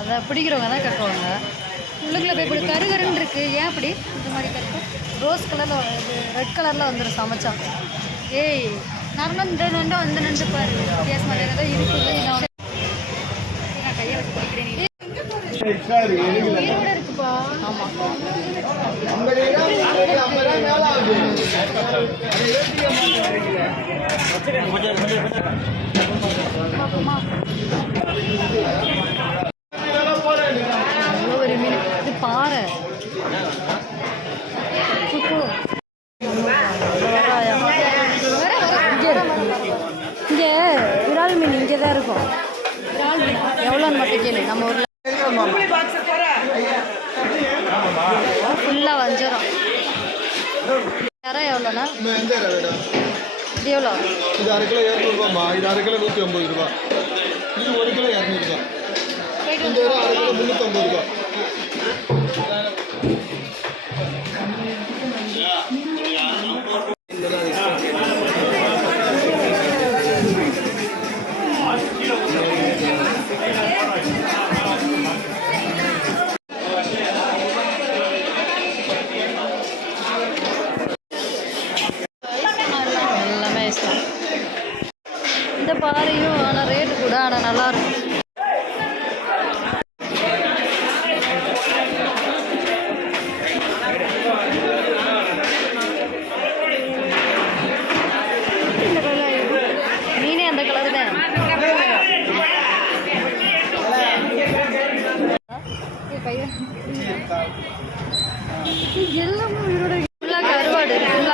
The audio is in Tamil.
அதை பிடிக்கிறவங்க தான் கட்டுவாங்க. உள்ளுக்குள்ள போய் இப்படி கரு கருன்னு இருக்கு. ஏன் அப்படி? இந்த மாதிரி கருக்கு ரோஸ் கலரில் இது ரெட் கலரில் வந்துடும் சமைச்சா. ஏய் நார்மலாக இந்த நண்டு அந்த நண்டு பாரு. வித்தியாசமாக வேறு ஏதோ இருக்குது நான் கையை வச்சு பிடிக்கிறேன் இருக்குப்பா. ஆமாம் ஒரு மீன் இது பாறை சுப்பு. இங்கே இங்கே விரால் மீன் இங்கே தான் இருக்கும் விரால் மீன் எவ்வளோன்னு மட்டும் கேளு நம்ம ஊரில் ஃபுல்லாக வஞ்சிரம் யாரா எவ்வளோண்ணா இது எவ்வளோ இது அரை கிலோ இரநூறுபாம்மா இது அரை கிலோ நூற்றி ஐம்பது ரூபா இது ஒரு கிலோ இரநூறுபா இந்த அரை கிலோ முந்நூற்றம்பது ரூபா பாறையும் ஆனால் ரேட்டு கூட ஆனால் நல்லாயிருக்கும் மீனே அந்த கலர் தான். எல்லாமே உயிரோட ஃபுல்லாக கருவாடு ஃபுல்லாக